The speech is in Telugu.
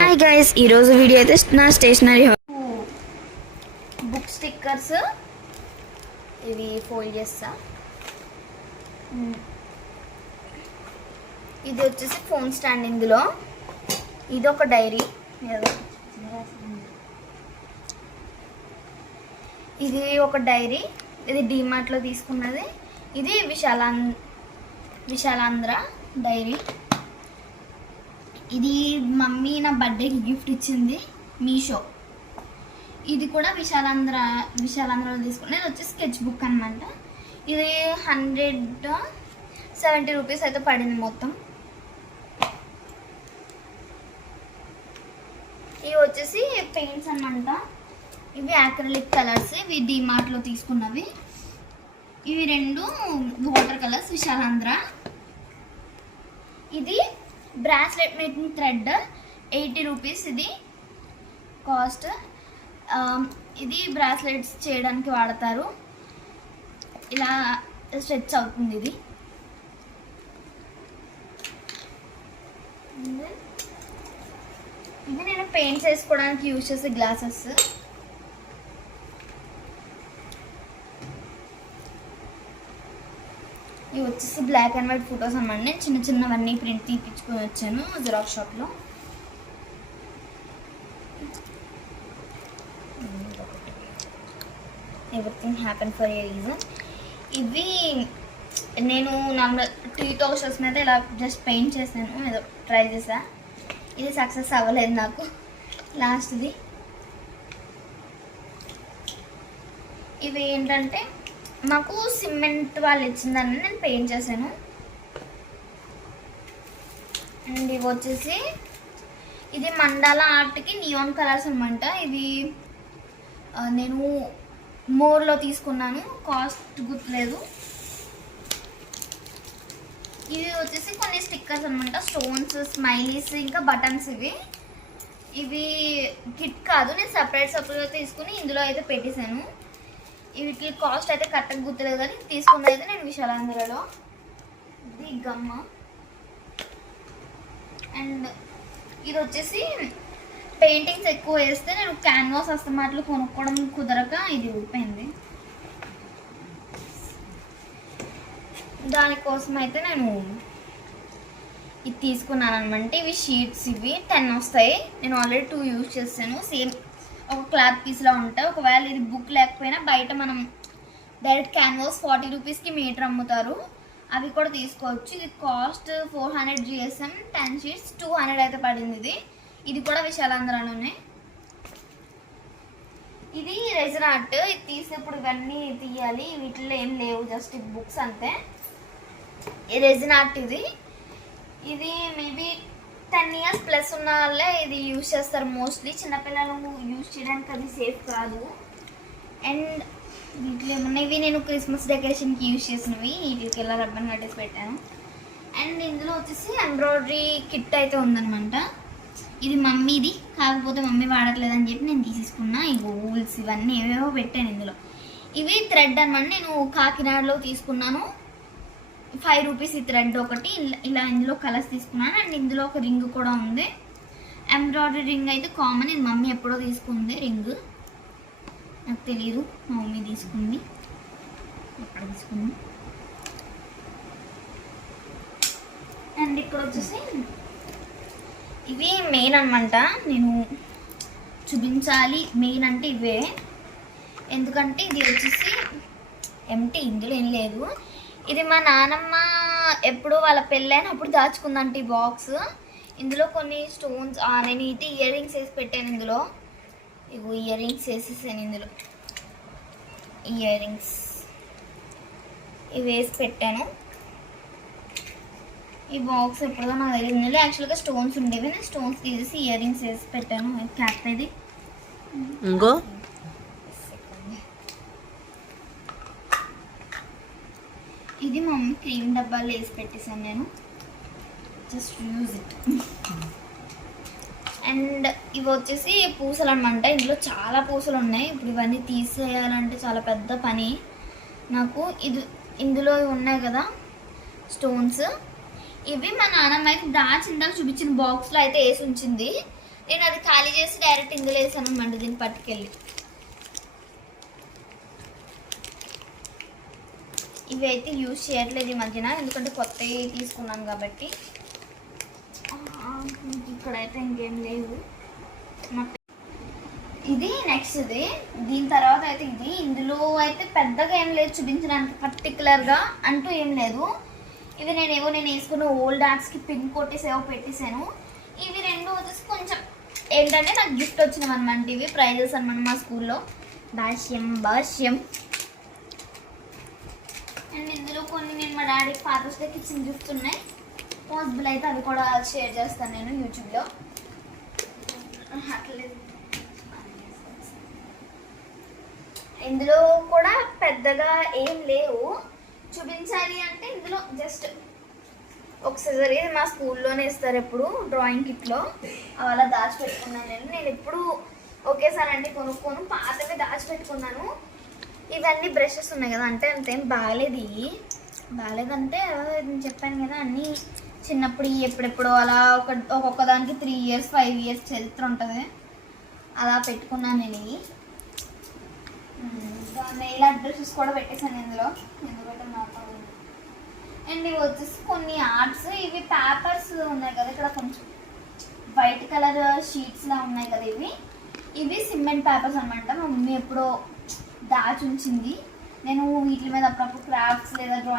హాయ్ గైస్, ఈరోజు వీడియో అయితే నా స్టేషనరీ బుక్ స్టిక్కర్స్ ఇవి ఫోల్డ్ చేస్తా. ఇది వచ్చేసి ఫోన్ స్టాండ్. ఇందులో ఇది ఒక డైరీ, ఇది ఒక డైరీ, ఇది డీమార్ట్లో తీసుకున్నది. ఇది విశాలాంధ్ర డైరీ. ఇది మమ్మీ నా బర్త్డేకి గిఫ్ట్ ఇచ్చింది మీషో. ఇది కూడా విశాలాంధ్రలో తీసుకున్నది. ఇది వచ్చి స్కెచ్ బుక్ అనమాట. ఇది 170 రూపీస్ అయితే పడింది మొత్తం. ఇవి వచ్చేసి పెయింట్స్ అనమాట. ఇవి యాక్రిలిక్ కలర్స్, ఇవి డీమార్ట్లో తీసుకున్నవి. ఇవి రెండు వాటర్ కలర్స్ విశాలాంధ్ర. ఇది బ్రాస్లెట్ మేకింగ్ థ్రెడ్ 80 రూపీస్ ఇది కాస్ట్. ఇది బ్రాస్లెట్స్ చేయడానికి వాడతారు. ఇలా స్ట్రెచ్ అవుతుంది ఇది. ఇది నేను పెయింట్స్ వేసుకోవడానికి యూజ్ చేసే గ్లాసెస్. ఇవి వచ్చేసి బ్లాక్ అండ్ వైట్ ఫొటోస్ అన్నమాట. నేను చిన్న చిన్నవన్నీ ప్రింట్ తీపించుకొని వచ్చాను జిరాక్స్ షాప్లో. Everything happen for a reason. ఇవి నేను నార్మల్ టీ టోస్టర్స్ మీద ఇలా జస్ట్ పెయింట్ చేశాను, ఏదో ట్రై చేసా. ఇది సక్సెస్ అవ్వలేదు నాకు లాస్ట్ది. ఇవి ఏంటంటే మాకు సిమెంట్ వాళ్ళు ఇచ్చిందని నేను పెయింట్ చేశాను. అండ్ ఇవి వచ్చేసి ఇది మండాల ఆర్ట్కి నియాన్ కలర్స్ అనమాట. ఇవి నేను మోర్లో తీసుకున్నాను, కాస్ట్ గుర్తులేదు. ఇవి వచ్చేసి కొన్ని స్టిక్కర్స్ అనమాట, స్టోన్స్, స్మైలీస్, ఇంకా బటన్స్. ఇవి కిట్ కాదు, నేను సపరేట్ తీసుకుని ఇందులో అయితే పెట్టేశాను. వీటికి కాస్ట్ అయితే కరెక్ట్గా గుర్తులేదు, కానీ తీసుకున్నది అయితే నేను విశాలాంధ్రలో. ఇది గమ్మ. అండ్ ఇది వచ్చేసి పెయింటింగ్స్ ఎక్కువ వేస్తే నేను క్యాన్వాస్ అస్తమాట్లు కొనుక్కోవడం కుదరక ఇది ఊడిపోయింది. దానికోసం అయితే నేను ఇది తీసుకున్నాను అనమాట. ఇవి షీట్స్, ఇవి 10 వస్తాయి. నేను ఆల్రెడీ 2 యూజ్ చేస్తాను. సేమ్ ఒక క్లాత్ పీస్లా ఉంటాయి. ఒకవేళ ఇది బుక్ లేకపోయినా బయట మనం డైరెక్ట్ క్యాన్వాస్ 40 రూపీస్కి మీటర్ అమ్ముతారు, అవి కూడా తీసుకోవచ్చు. ఇది కాస్ట్ 400 GSM, 10 షీట్స్ 200 అయితే పడింది. ఇది కూడా విశాలాంధ్రలోనే. ఇది రెజిన్ ఆర్ట్. ఇది తీసినప్పుడు ఇవన్నీ తీయాలి, వీటిలో ఏం లేవు, జస్ట్ బుక్స్ అంతే. రెజిన్ ఆర్ట్ ఇది మేబీ 10 ఇయర్స్ ప్లస్ ఉన్న వాళ్ళే ఇది యూజ్ చేస్తారు మోస్ట్లీ. చిన్నపిల్లలు యూజ్ చేయడానికి అది సేఫ్ కాదు. అండ్ వీటిలో ఏమన్నా ఇవి నేను క్రిస్మస్ డెకరేషన్కి యూజ్ చేసినవి. వీటికి ఇలా రబ్బన్ కట్టేసి పెట్టాను. అండ్ ఇందులో వచ్చేసి ఎంబ్రాయిడరీ కిట్ అయితే ఉందన్నమాట. ఇది మమ్మీది, కాకపోతే మమ్మీ వాడట్లేదని చెప్పి నేను తీసేసుకున్నా. ఈ వూల్స్ ఇవన్నీ ఏవేవో పెట్టాను ఇందులో. ఇవి థ్రెడ్ అనమాట. నేను కాకినాడలో తీసుకున్నాను. 5 రూపీస్ ఈ థ్రెడ్ ఒకటి. ఇలా ఇందులో కలర్స్ తీసుకున్నాను. అండ్ ఇందులో ఒక రింగ్ కూడా ఉంది. ఎంబ్రాయిడరీ రింగ్ అయితే కామన్, ఇది మమ్మీ ఎప్పుడో తీసుకుంది రింగ్, నాకు తెలియదు. మా మమ్మీ తీసుకుంది, ఎక్కడ తీసుకుంది. అండ్ ఇక్కడ వచ్చేసి ఇవి మెయిన్ అనమాట. నేను చూపించాలి మెయిన్ అంటే ఇవే, ఎందుకంటే ఇది వచ్చేసి ఎంటీ, ఇందులో ఏం లేదు. ఇది మా నానమ్మ ఎప్పుడు వాళ్ళ పెళ్ళైనప్పుడు దాచుకుందంటే ఈ బాక్స్. ఇందులో కొన్ని స్టోన్స్, నేను ఇది ఇయర్ రింగ్స్ వేసి పెట్టాను ఇందులో. ఇగో ఇయర్ రింగ్స్ వేసేసాను ఇందులో. ఇయర్ రింగ్స్ ఇవి వేసి పెట్టాను. ఈ బాక్స్ ఎప్పుడుదో నాకు తెలియదు. ఇందులో యాక్చువల్గా స్టోన్స్ ఉండేవి, నేను స్టోన్స్ తీసేసి ఇయర్ రింగ్స్ వేసి పెట్టాను. క్యాప్ ఇది ఇంకో. ఇది మమ్మీ క్రీమ్ డబ్బాలు వేసి పెట్టేసాను నేను, జస్ట్ యూజ్ ఇట్. అండ్ ఇవి వచ్చేసి పూసలు అనమాట. ఇందులో చాలా పూసలు ఉన్నాయి. ఇప్పుడు ఇవన్నీ తీసేయాలంటే చాలా పెద్ద పని నాకు. ఇందులో ఉన్నాయి కదా స్టోన్స్, ఇవి మా నాన్నమ్మ అయితే దాచిందాక చూపించిన బాక్స్లో అయితే వేసి ఉంచింది. నేను అది ఖాళీ చేసి డైరెక్ట్ ఇందులో వేసాను అనమాట, దీన్ని పట్టుకెళ్ళి. ఇవి అయితే యూజ్ చేయట్లేదు ఈ మధ్యన, ఎందుకంటే కొత్తవి తీసుకున్నాను కాబట్టి. ఇక్కడైతే ఇంకేం లేవు. ఇది నెక్స్ట్ది. దీని తర్వాత అయితే ఇది, ఇందులో అయితే పెద్దగా ఏం లేదు చూపించడానికి పర్టికులర్గా అంటూ ఏం లేదు. ఇవి నేను వేసుకున్న ఓల్డ్ ఆర్ట్స్కి పిన్ కొట్టేసి ఏవో పెట్టేశాను. ఇవి రెండు వచ్చేసి కొంచెం ఏంటంటే నాకు గిఫ్ట్ వచ్చినవి అనమాట. ఇవి ప్రైజెస్ అనమాట మా స్కూల్లో. భాష్యం. అండ్ ఇందులో కొన్ని నేను మా డాడీకి ఫాదర్స్ డేకి ఇచ్చిన గిఫ్ట్స్ ఉన్నాయి. పాసిబుల్ అయితే అవి కూడా షేర్ చేస్తాను నేను యూట్యూబ్లో. ఇందులో కూడా పెద్దగా ఏం లేవు చూపించాలి అంటే. ఇందులో జస్ట్ ఒకసారి ఇది మా స్కూల్లోనే ఇస్తారు ఎప్పుడు డ్రాయింగ్ కిట్లో, అలా దాచిపెట్టుకున్నాను నేను ఎప్పుడు ఒకేసారి అంటే కొనుక్కోను, పాతవి దాచిపెట్టుకున్నాను. ఇవన్నీ బ్రషెస్ ఉన్నాయి కదా, అంటే అంతేం బాగాలేదంటే నేను చెప్పాను కదా అన్నీ చిన్నప్పుడు ఎప్పుడెప్పుడు అలా ఒక్కొక్క దానికి 3 years 5 years చరిత్ర ఉంటుంది, అలా పెట్టుకున్నాను నేను. ఇవి మెయిల్ అడ్రసెస్ కూడా పెట్టేశాను ఇందులో, ఎందుకంటే నాకు. అండ్ ఇవి వచ్చేసి కొన్ని ఆర్ట్స్. ఇవి పేపర్స్ ఉన్నాయి కదా, ఇక్కడ కొంచెం వైట్ కలర్ షీట్స్లా ఉన్నాయి కదా, ఇవి సిమెంట్ పేపర్స్ అనమాట. మా మమ్మీ ఎప్పుడో దాచి ఉంచింది. నేను వీటి మీద అప్పుడప్పుడు క్రాఫ్ట్స్ లేదా డ్రాయింగ్